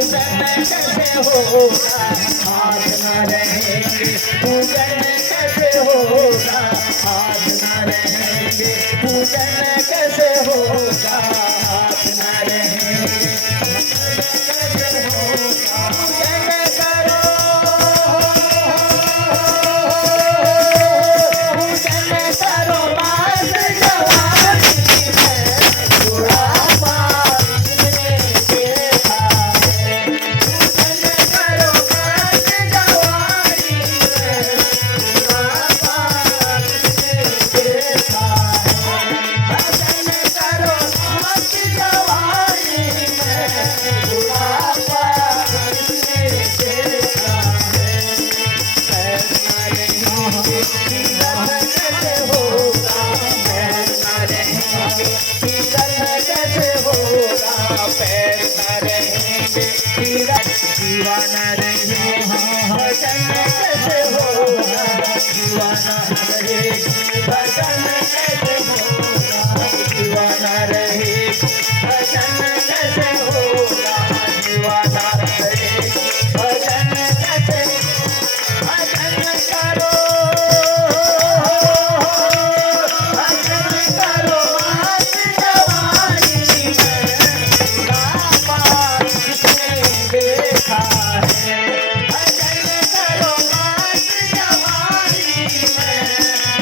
पूजन कैसे होगा, हाथ न रहेंगे। पूजन कैसे होगा, हाथ न रहेंगे। कैसे होगा, पूजन करो, पूजन करो बास जवानी में, बुढ़ापा किसने देखा है। पूजन करो बास जवानी में, बुढ़ापा किसने देखा है। भजन करो बास जवानी में, बुढ़ापा किसने देखा है। ऐसा नहीं जीवन कैसे होगा, ऐसा नहीं जीवन कैसे होगा, ऐसा रहेंगे जीवन रहे भजन कैसे होगा, जीवन रहे भजन कैसे होगा, जीवन रहे भजन कैसे होगा, जीवन रहे भजन कैसे। भजन करो, भजन करो बास जवानी में, बुढ़ापा किसने देखा है। भजन करो बास जवानी में,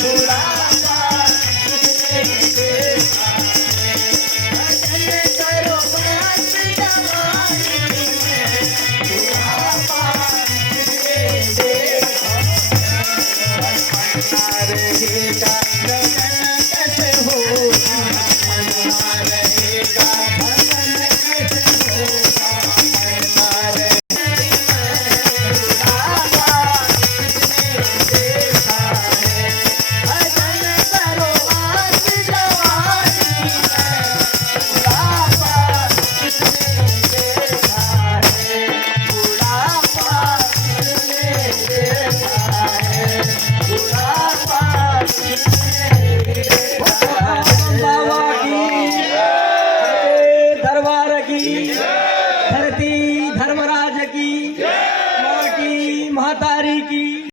बुढ़ापा किसने देखा है। भजन करो बास जवानी में, बुढ़ापा किसने देखा है। रहेगा